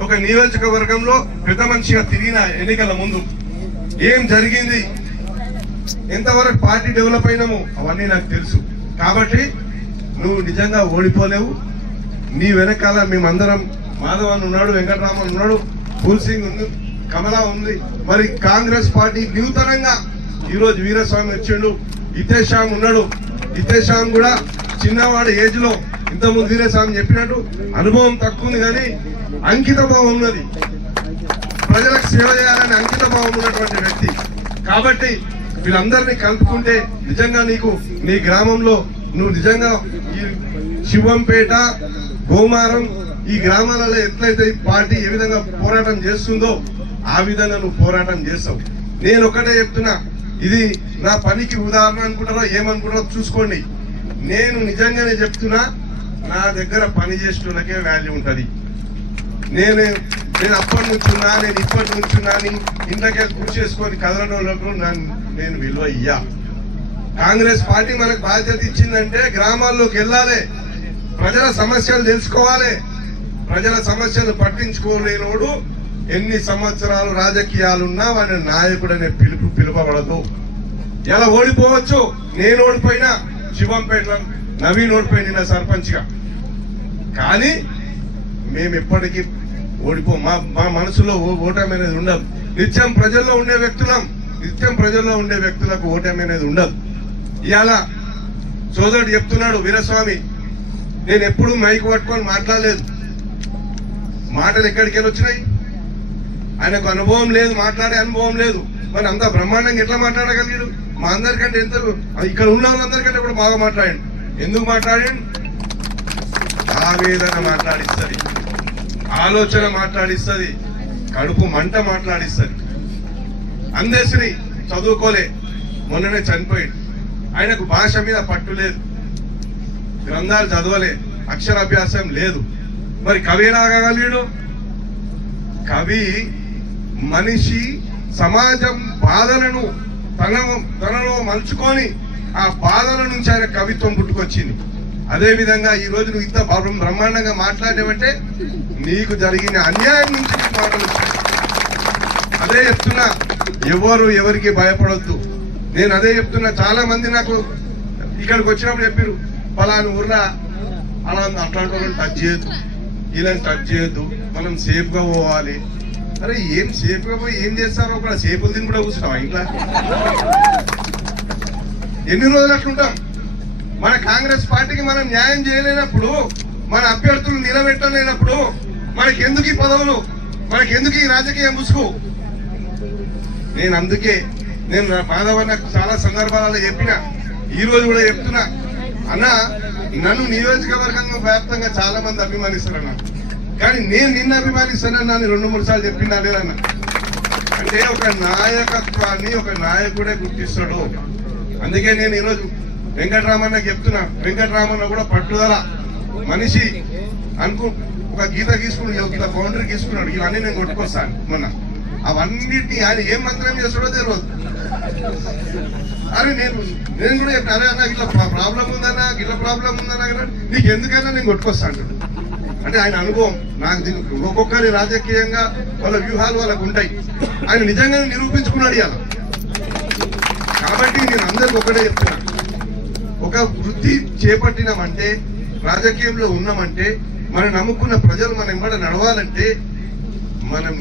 ఒక నియోజకవర్గంలో పెద్ద మనిషిగా తిరిగిన ఎన్నికల ముందు ఏం జరిగింది? ఎంతవరకు పార్టీ డెవలప్ అయినాము అవన్నీ నాకు తెలుసు. కాబట్టి నువ్వు నిజంగా ఓడిపోలేవు. నీ వెనకాల మేమందరం మాధవన్ ఉన్నాడు వెంకటరామన్ ఉన్నాడు ఫూల్ సింగ్ ఉంది కమలా ఉంది. మరి కాంగ్రెస్ పార్టీ నూతనంగా ఈరోజు వీరస్వామి వచ్చిండు. హితేశ్యామ్ ఉన్నాడు. ఇతేషాం కూడా చిన్నవాడు ఏజ్లో ఇంతకుముందు వీరేస్వామి చెప్పినట్టు అనుభవం తక్కువ ఉంది కానీ అంకిత భావం ఉన్నది. ప్రజలకు సేవ చేయాలని అంకిత భావం ఉన్నటువంటి వ్యక్తి. కాబట్టి వీళ్ళందరినీ కలుపుకుంటే నిజంగా నీకు నీ గ్రామంలో నువ్వు నిజంగా ఈ శివంపేట గోమారం ఈ గ్రామాలలో ఎట్లయితే ఈ పార్టీ ఏ విధంగా పోరాటం చేస్తుందో ఆ విధంగా నువ్వు పోరాటం చేస్తావు. నేను ఒకటే చెప్తున్నా ఇది నా పనికి ఉదాహరణ అనుకుంటారో ఏమనుకుంటారో చూసుకోండి. నేను నిజంగానే చెప్తున్నా నా దగ్గర పని చేసేటోళ్ళకే వాల్యూ ఉంటుంది. నేను నేను అప్పటి నుంచి ఉన్నా నేను ఇప్పటి నుంచి ఉన్నా అని ఇంట్లోకి కృషి చేసుకొని కదలడం వాళ్ళకు నన్ను- నేను విలువ ఇయ్యా. కాంగ్రెస్ పార్టీ మనకు బాధ్యత ఇచ్చిందంటే గ్రామాల్లోకి వెళ్ళాలి. ప్రజల సమస్యలు తెలుసుకోవాలి. ప్రజల సమస్యలు పట్టించుకోలేనోడు ఎన్ని సంవత్సరాలు రాజకీయాలున్నా వాడి నాయకుడు అనే పిలుపు పిలుపబడదు. ఎలా ఓడిపోవచ్చు? నేను ఓడిపోయినా. శివంపేట నవీన్ ఓడిపోయిన సర్పంచ్గా. కానీ మేము ఎప్పటికీ ఓడిపో మా మా మనసులో ఓ- ఓటమి అనేది ఉండదు. నిత్యం ప్రజల్లో ఉండే వ్యక్తులం నిత్యం ప్రజల్లో ఉండే వ్యక్తులకు ఓటమి అనేది ఉండదు. ఇవాళ సోదరుడు చెప్తున్నాడు వీరస్వామి నేను ఎప్పుడు మైక్ పట్టుకొని మాట్లాడలేదు. మాటలు ఎక్కడికి వెళ్ళి వచ్చినాయి? ఆయనకు అనుభవం లేదు మాట్లాడే అనుభవం లేదు. మరి అంత బ్రహ్మాండంగా ఎట్లా మాట్లాడగలిగాడు మా అందరికంటే ఎంత ఇక్కడ ఉన్న వాళ్ళందరికంటే కూడా బాగా మాట్లాడాడు. ఎందుకు మాట్లాడాడు? ఆవేదన మాట్లాడిస్తుంది. ఆలోచన మాట్లాడిస్తుంది. కడుపు మంట మాట్లాడిస్తుంది. అందేశ్రీ చదువుకోలే. మొన్ననే చనిపోయాడు. ఆయనకు భాష మీద పట్టు లేదు. గ్రంథాలు చదవలే. అక్షరాభ్యాసం లేదు. మరి కవి ఎలాగలిగాడు కవి మనిషి సమాజం బాధలను తన తనలో మలుచుకొని ఆ బాధల నుంచి ఆయన కవిత్వం పుట్టుకొచ్చింది. అదే విధంగా ఈ రోజు నువ్వు ఇంత బ్రహ్మాండంగా మాట్లాడేవంటే నీకు జరిగిన అన్యాయం నుంచి మాటలు అదే చెప్తున్నా ఎవరు ఎవరికి భయపడొద్దు. నేను అదే చెప్తున్నా చాలా మంది నాకు ఇక్కడికి వచ్చినప్పుడు చెప్పారు పలాని ఊర్లో అలా అట్లాంటి వాళ్ళని టచ్ చేయొద్దు. ఇలా టచ్ చేయొద్దు. మనం సేఫ్గా పోవాలి. అరే ఏం సేఫ్గా పోయి ఏం చేస్తారో కూడా సేపులు తిని కూడా కూర్చున్నావా ఇంట్లో? ఎన్ని రోజులు అట్లుంటాం మన కాంగ్రెస్ పార్టీకి మనం న్యాయం చేయలేనప్పుడు మన అభ్యర్థులు నిలబెట్టలేనప్పుడు మనకి ఎందుకు ఈ పదవులు? మనకి ఎందుకు ఈ రాజకీయ ముసుగు? నేను అందుకే నేను నా మాధవన్న చాలా సందర్భాలలో చెప్పిన ఈ రోజు కూడా చెప్తున్నా. అన్న నన్ను నియోజకవర్గంగా వ్యాప్తంగా చాలా మంది అభిమానిస్తారన్న. కానీ నేను నిన్న అభిమానిస్తానన్నా అని రెండు మూడు సార్లు చెప్పినా లేదన్న? అంటే ఒక నాయకత్వాన్ని ఒక నాయకుడే గుర్తిస్తాడు. అందుకే నేను ఈరోజు వెంకటరామన్న చెప్తున్నా. వెంకటరామన్న కూడా పట్టుదల మనిషి అనుకు ఒక గీత గీసుకుని ఒక గీత బౌండరీ గీసుకున్నాడు. ఇవన్నీ నేను కొట్టుకొస్తాను మొన్న. అవన్నిటిని ఆయన ఏం మంత్రం చేస్తాడో తెలియదు అరే నేను నేను కూడా చెప్పాను అరే అన్న ఇట్లా ప్రాబ్లం ఉందన్నా ఇట్లా ప్రాబ్లం ఉందన్నా కదా నీకు ఎందుకైనా నేను కొట్టుకొస్తాను అంటే ఆయన అనుభవం నాకు దీనికి ఒక్కొక్కరి రాజకీయంగా వాళ్ళ వ్యూహాలు వాళ్ళకు ఉంటాయి. ఆయన నిజంగానే నిరూపించుకున్నాడు ఇలా కాబట్టి నేను అందరికి ఒకటే చెప్తున్నాను ఒక వృత్తి చేపట్టినామంటే రాజకీయంలో ఉన్నామంటే మనం నమ్ముకున్న ప్రజలు మనం ఎంబడ నడవాలంటే మనం